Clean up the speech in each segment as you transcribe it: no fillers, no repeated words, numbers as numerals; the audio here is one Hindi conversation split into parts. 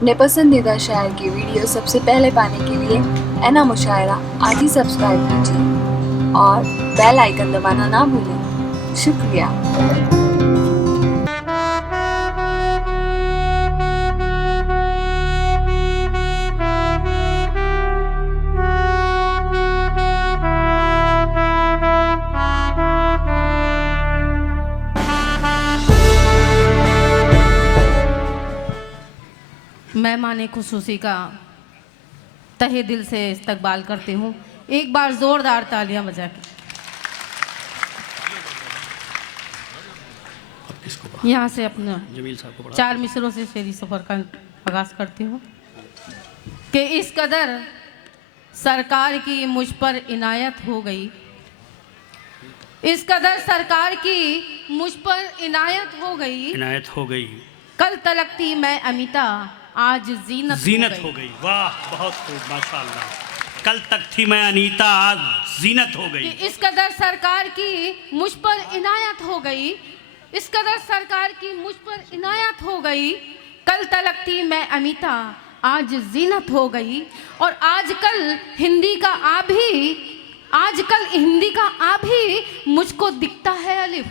अपने पसंदीदा शायर की वीडियो सबसे पहले पाने के लिए एना मुशायरा आज ही सब्सक्राइब कीजिए और बेल आइकन दबाना ना भूलें। शुक्रिया। मेहमान खुसूसी का तहे दिल से इस्तकबाल करती हूँ। एक बार जोरदार तालियां बजा के यहाँ से अपना चार मिसरों से शेरी सफ़र का आगाज़ करती हूँ कि इस कदर सरकार की मुझ पर इनायत हो गई, इस कदर सरकार की मुझ पर इनायत हो गई। कल तलक थी मैं अमिता, आज जीनत हो गई। वाह, बहुत खूब, माशाअल्लाह। कल तक थी मैं अनीता, आज जीनत हो गई। इस कदर सरकार की मुझ पर इनायत हो गई, इस कदर सरकार की मुझ पर इनायत हो गई। कल तलक थी मैं अमिता, आज जीनत हो गई। और आजकल हिंदी का आ भी मुझको दिखता है अलिफ,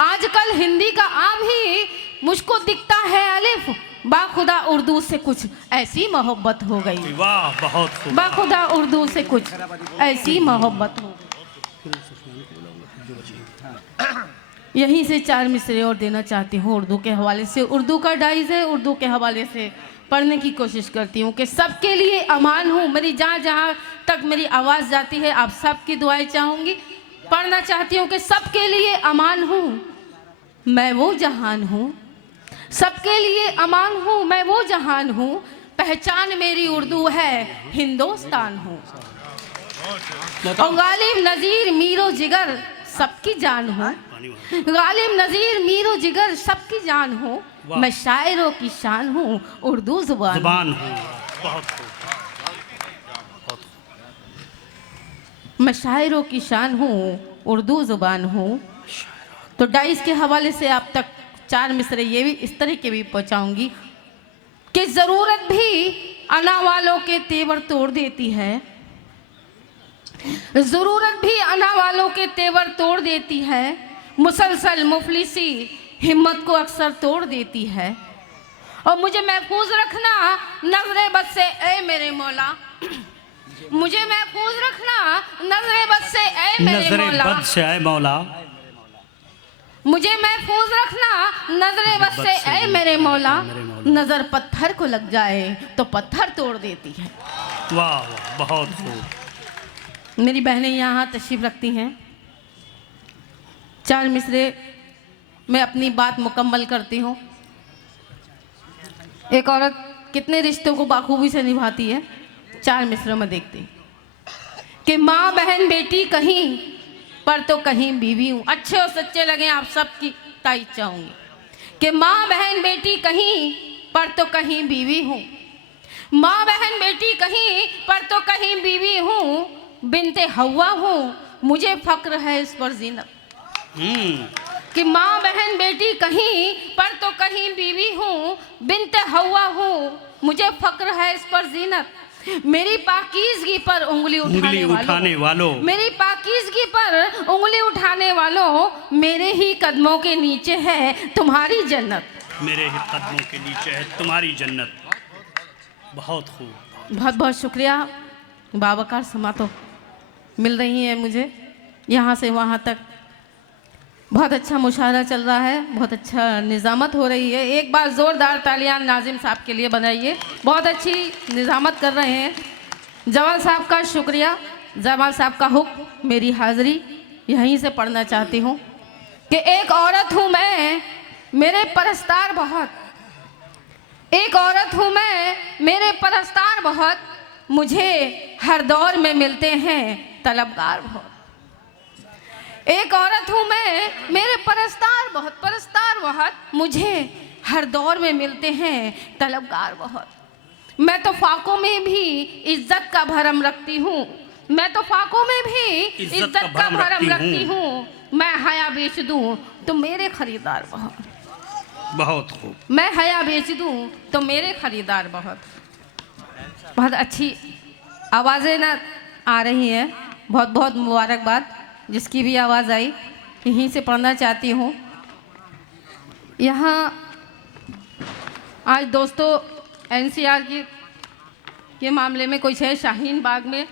आजकल हिंदी का आ भी मुझको दिखता है अलिफ। बाखुदा उर्दू से कुछ ऐसी मोहब्बत हो गई। वाह, बहुत खूब। बाखुदा उर्दू से कुछ ऐसी मोहब्बत हो गई। यहीं से चार मिसरे और देना चाहती हूँ उर्दू के हवाले से। उर्दू का डाइज है, उर्दू के हवाले से पढ़ने की कोशिश करती हूँ कि सबके लिए अमान हूँ। मेरी जहाँ तक मेरी आवाज़ जाती है, आप सबकी दुआएं चाहूँगी। पढ़ना चाहती हूँ कि सबके लिए अमान हूँ मैं वो जहान हूँ, सबके लिए अमान हूँ मैं वो जहान हूँ। पहचान मेरी उर्दू है, हिंदुस्तान हूँ। और गालिब नज़ीर मीरो जिगर सबकी जान हूँ, गालिब नज़ीर मीरो जिगर सबकी जान हूँ। मैं शायरों की शान हूँ, उर्दू जुबान हूँ। मैं शायरों की शान हूँ, उर्दू जुबान हूँ। तो डाइस के हवाले से आप तक चार मिसरे ये भी इस तरह के भी पहुँचाऊँगी कि ज़रूरत भी अना वालों के तेवर तोड़ देती है, ज़रूरत भी अना वालों के तेवर तोड़ देती है। मुसलसल मुफलिसी हिम्मत को अक्सर तोड़ देती है। और मुझे महफूज रखना नजरे बद से ऐ मेरे मौला, मुझे महफूज रखना नजरे बद से ऐ मेरे मौला, मुझे महफूज रखना नजरे बद से ऐ मेरे मौला। नजर पत्थर को लग जाए तो पत्थर तोड़ देती है। वाह, बहुत खूब। मेरी बहनें यहाँ तशरीफ रखती हैं। चार मिसरे मैं अपनी बात मुकम्मल करती हूँ। एक औरत कितने रिश्तों को बाखूबी से निभाती है, चार मिसरों में देखती कि माँ बहन बेटी कहीं पर तो कहीं बीवी हूँ। अच्छे और सच्चे लगे आप सबकी तारीफ चाहूँगी कि माँ बहन बेटी कहीं पर तो कहीं बीवी हूँ, माँ बहन बेटी कहीं पर तो कहीं बीवी हूँ। बिनते हवा हूँ, मुझे फक्र है इस पर जीनत। कि माँ बहन बेटी कहीं पर तो कहीं बीवी हूँ, बिनते हवा हूँ, मुझे फक्र है इस पर जीनत। मेरी पाकीज़गी पर उंगली उठाने वालों, मेरी पाकीज़गी पर उंगली उठाने वालों, मेरे ही कदमों के नीचे है तुम्हारी जन्नत, मेरे ही कदमों के नीचे है तुम्हारी जन्नत। बहुत खूब, बहुत बहुत शुक्रिया। बावकार समा तो मिल रही है मुझे यहाँ से वहाँ तक। बहुत अच्छा मुशायरा चल रहा है, बहुत अच्छा निज़ामत हो रही है। एक बार ज़ोरदार तालियां नाजिम साहब के लिए बनाइए, बहुत अच्छी निज़ामत कर रहे हैं। जमाल साहब का शुक्रिया, जमाल साहब का हुक्म, मेरी हाज़िरी यहीं से पढ़ना चाहती हूँ कि एक औरत हूँ मैं, मेरे परस्तार बहुत, एक औरत हूँ मैं, मेरे परस्तार बहुत, मुझे हर दौर में मिलते हैं तलबगार बहुत। एक औरत हूँ मैं, मेरे परस्तार बहुत, मुझे हर दौर में मिलते हैं तलबगार बहुत। मैं तो फाकों में भी इज्जत का भरम रखती हूँ, मैं तो फाकों में भी इज्जत का भरम रखती हूँ। मैं हया बेच दूँ तो मेरे खरीदार बहुत। बहुत खूब। मैं हया बेच दूं तो मेरे खरीदार बहुत। बहुत अच्छी आवाज़ें ना आ रही हैं, बहुत बहुत मुबारकबाद। जिसकी भी आवाज़ आई यहीं से पढ़ना चाहती हूँ। यहाँ आज दोस्तों एनसीआर के मामले में कुछ है। शाहीन बाग में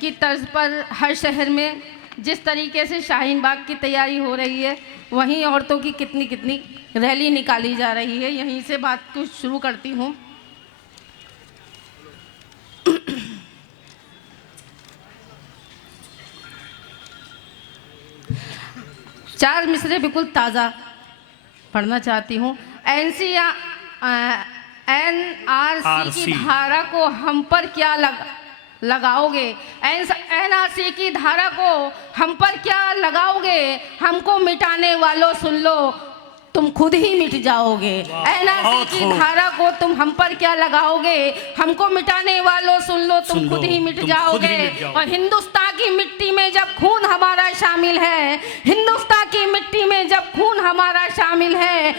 की तर्ज पर हर शहर में जिस तरीके से शाहीन बाग की तैयारी हो रही है, वहीं औरतों की कितनी कितनी रैली निकाली जा रही है। यहीं से बात को शुरू करती हूँ। चार मिसरे बिल्कुल ताज़ा पढ़ना चाहती हूँ। एनआरसी की धारा को हम पर क्या लगाओगे? एनआरसी की धारा को हम पर क्या लगाओगे? हमको मिटाने वालों सुन लो, तुम खुद ही मिट जाओगे। एनआरसी की धारा को तुम हम पर क्या लगाओगे? हमको मिटाने वालों सुन लो, तुम खुद ही मिट जाओगे। और हिंदुस्तान की मिट्टी में जब खून हमारा शामिल है, हिंदुस्तान की मिट्टी में जब खून हमारा शामिल है,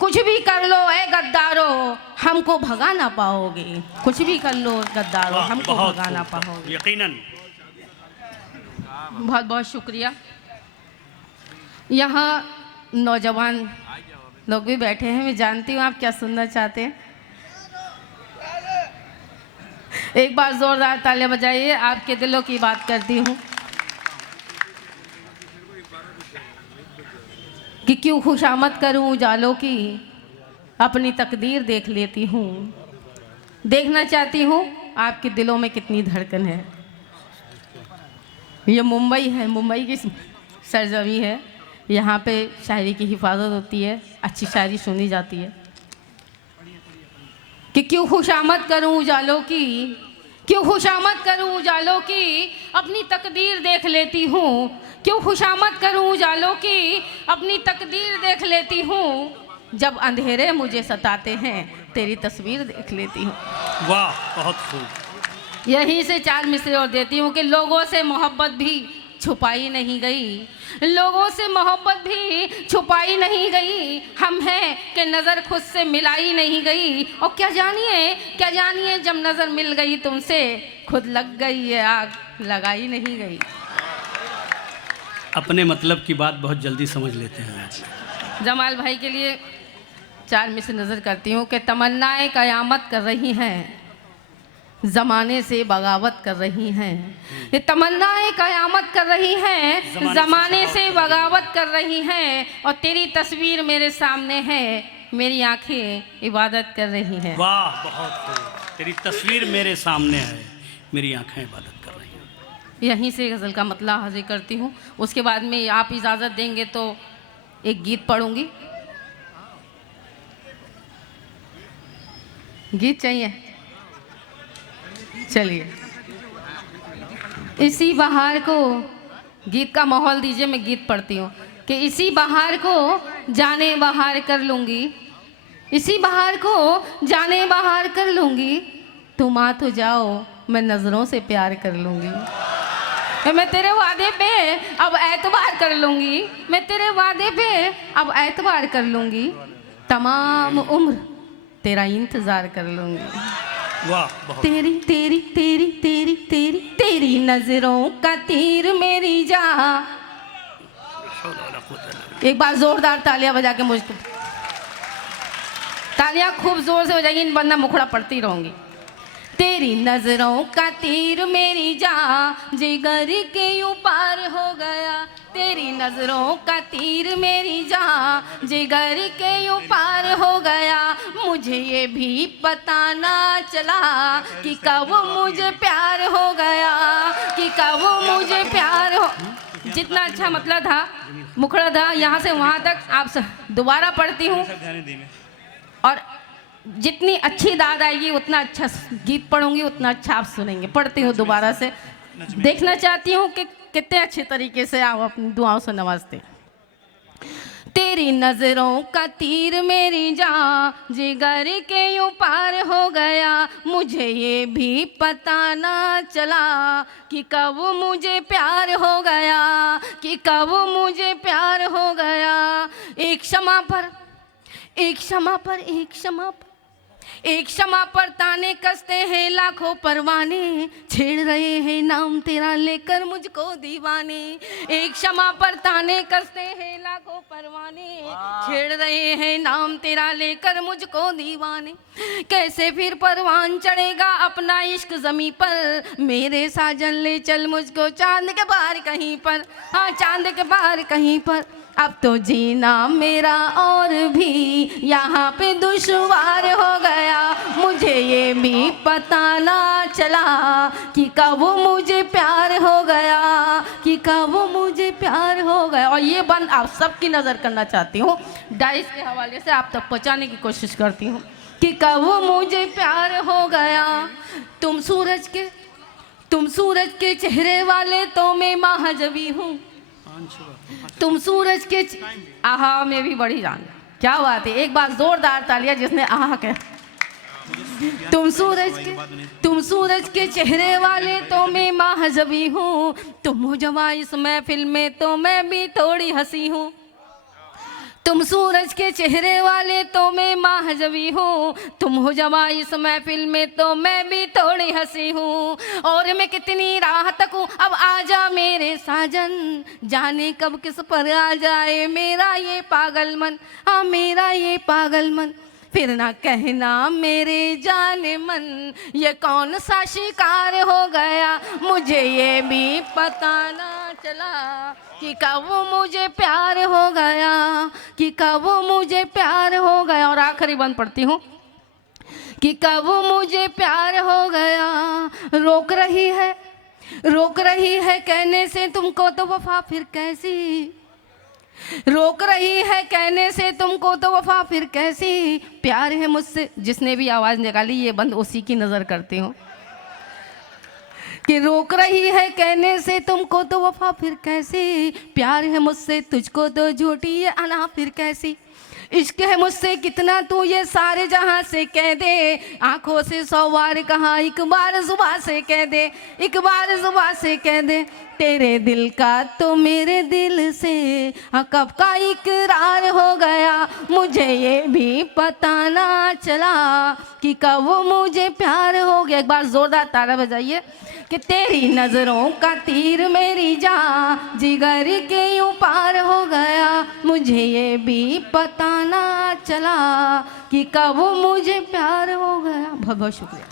कुछ भी कर लो ए गद्दारो, हमको भगा ना पाओगे। कुछ भी कर लो गद्दारो, हमको भगा ना पाओगे। यकीनन। बहुत बहुत शुक्रिया। यहाँ नौजवान लोग भी बैठे हैं, मैं जानती हूँ आप क्या सुनना चाहते हैं। एक बार जोरदार तालियां बजाइए, आपके दिलों की बात करती हूँ कि क्यों खुशामद करूँ उजालों की, अपनी तकदीर देख लेती हूँ। देखना चाहती हूँ आपके दिलों में कितनी धड़कन है। ये मुंबई है, मुंबई की सरजमी है। यहाँ पे शायरी की हिफाजत होती है, अच्छी शायरी सुनी जाती है। कि क्यों खुशामद करूँ उजालों की, क्यों खुशामद करूँ उजालों की, अपनी तकदीर देख लेती हूँ। क्यों खुशामद करूँ उजालों की, अपनी तकदीर देख लेती हूँ। जब अंधेरे मुझे सताते हैं, तेरी तस्वीर देख लेती हूँ। वाह, बहुत खूब। यहीं से चार मिसरे और देती हूँ कि लोगों से मोहब्बत भी छुपाई नहीं गई, लोगों से मोहब्बत भी छुपाई नहीं गई। हम हैं कि नज़र खुद से मिलाई नहीं गई। और क्या जानिए जब नज़र मिल गई तुमसे, खुद लग गई ये आग लगाई नहीं गई। अपने मतलब की बात बहुत जल्दी समझ लेते हैं। जमाल भाई के लिए चार मिसरे नज़र करती हूँ कि तमन्नाएं क़यामत कर रही हैं, ज़माने से बगावत कर रही हैं। ये तमन्नाएं क़यामत कर रही हैं, ज़माने से बगावत कर रही हैं। और तेरी तस्वीर मेरे सामने है, मेरी आंखें इबादत कर रही हैं। वाह, बहुत खूब। तेरी तस्वीर मेरे सामने है, मेरी आंखें इबादत कर रही हैं। यहीं से गज़ल का मतलब हाजिर करती हूँ। उसके बाद में आप इजाज़त देंगे तो एक गीत पढ़ूंगी। गीत चाहिए? चलिए, इसी बहार को, गीत का माहौल दीजिए, मैं गीत पढ़ती हूँ। कि इसी बहार को जाने बहार कर लूँगी, इसी बहार को जाने बहार कर लूँगी। तुम आ तो जाओ, मैं नज़रों से प्यार कर लूँगी। मैं तेरे वादे पे अब एतबार कर लूँगी, मैं तेरे वादे पे अब एतबार कर लूँगी। तमाम उम्र तेरा इंतज़ार कर लूँगी। वाह, तेरी तेरी तेरी तेरी तेरी तेरी नजरों का तीर मेरी जान। एक बार जोरदार तालियां बजा के मुझको, तालियां खूब जोर से बजाइए, वरना मुखड़ा पड़ती रहूंगी। तेरी नजरों का तीर मेरी जान, जिगर के यूं पार हो गया। तेरी नजरों का तीर मेरी जान, जिगर के यूं पार हो गया। मुझे ये भी पता ना चला कि कब मुझे प्यार हो गया, कि कब मुझे प्यार हो। जितना अच्छा मतलब था, मुखड़ा था, यहाँ से वहाँ तक आप दोबारा पढ़ती हूँ। और जितनी अच्छी दाद आएगी उतना अच्छा गीत पढ़ूंगी, उतना अच्छा आप सुनेंगे। पढ़ती हूँ दोबारा से, देखना चाहती हूँ कि कितने अच्छे तरीके से आप अपनी दुआओं से नवाजते। तेरी नजरों का तीर मेरी जान, जिगर के यूं पार हो गया। मुझे ये भी पता ना चला कि कब मुझे प्यार हो गया, कि कब मुझे प्यार हो गया। एक शमा पर एक क्षमा पर, एक क्षमा पर, एक क्षमा पर ताने कसते हैं लाखों परवाने, छेड़ रहे हैं नाम तेरा लेकर मुझको दीवाने। एक क्षमा पर ताने कसते हैं लाखों परवाने, छेड़ रहे हैं नाम तेरा लेकर मुझको दीवाने। कैसे फिर परवान चढ़ेगा अपना इश्क ज़मीं पर, मेरे साजन ले चल मुझको चांद के पार कहीं पर, हाँ चांद के पार कहीं पर। अब तो जीना मेरा और भी यहाँ पे दुश्वार हो गया, मुझे ये भी पता ना चला कि कब मुझे प्यार हो गया, कि कब मुझे प्यार हो गया। और ये बंद आप सबकी नज़र करना चाहती हूँ, डाइस के हवाले से आप तक पहुँचाने की कोशिश करती हूँ कि कब मुझे प्यार हो गया। तुम सूरज के चेहरे वाले तो मैं महाजबी हूँ, तुम सूरज के आहा में भी बड़ी जान। क्या बात है, एक बार जोरदार तालियां जिसने आहा कहा। तुम सूरज के चेहरे वाले तो मैं महाजबी हूँ, तुम हो जवा इस महफिल में तो मैं भी थोड़ी हंसी हूँ। तुम सूरज के चेहरे वाले तो मैं महाजबी हूँ, तुम हो जवा इस महफिल में तो मैं भी थोड़ी हंसी हूँ। और मैं कितनी राह तकूँ अब आजा मेरे साजन, जाने कब किस पर आ जाए मेरा ये पागल मन, हाँ मेरा ये पागल मन। फिर ना कहना मेरे जाने मन, ये कौन सा शिकार हो गया, मुझे ये भी पता ना चला कि कब मुझे प्यार हो गया, कि कब मुझे प्यार हो गया। और आखिरी बंद पढ़ती हूँ कि कब मुझे प्यार हो गया। रोक रही है कहने से तुमको तो वफा फिर कैसी, रोक रही है कहने से तुमको तो वफा फिर कैसी, प्यार है मुझसे। जिसने भी आवाज़ निकाली ये बंद उसी की नज़र करती हूँ कि रोक रही है कहने से तुमको तो वफा फिर कैसी, प्यार है मुझसे तुझको तो झूठी ये अना फिर कैसी। इश्क है मुझसे कितना तू ये सारे जहां से कह दे, आंखों से 100 बार कहा एक बार जुबान से कह दे, एक बार जुबान से कह दे। तेरे दिल का तो मेरे दिल से कब का इकरार हो गया, मुझे ये भी पता ना चला कि कब मुझे प्यार हो गया। एक बार जोरदार तारा बजाइए कि तेरी नज़रों का तीर मेरी जान जिगर के यूं पार हो गया, मुझे ये भी पता ना चला कि कब मुझे प्यार हो गया। बहुत बहुत शुक्रिया।